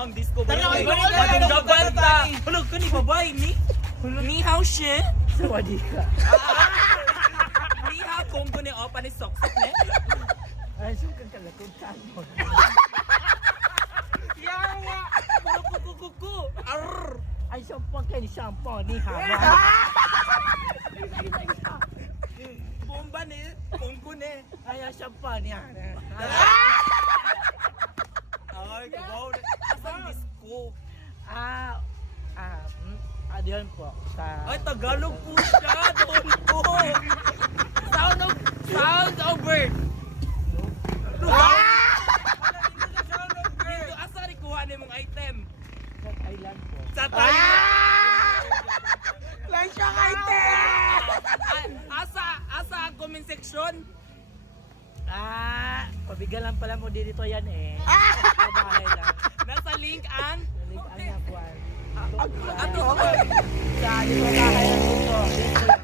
ang disco ba? Tara, Madungga banda. Hulog ka ni babay ni. Ni hao shi. Sawadika. Ni hao kung ko ni opa ni sok sok ne. Ay, suka ka lang kung tanong. Yawa. Puro kuku. Arr. Ay, shampoo kayo ni shampoo. Ni hawa. Bomba ni. Kung ko ni. Ay, shampoo ni hawa. Ay, kabaw. Asang disco. Yun po. Ay, Tagalog po siya. Doon po. Sound over. Dito, asa rin kuha na mong item? Sa Thailand po. Sa tayo. Lang siyang item! Asa ang comment section? Pabigal lang pala mo dito yan eh. Sa bahay lang. Nasa link ang Nalig ang nabuan. ato. Sa dito bahay lang dito. Dito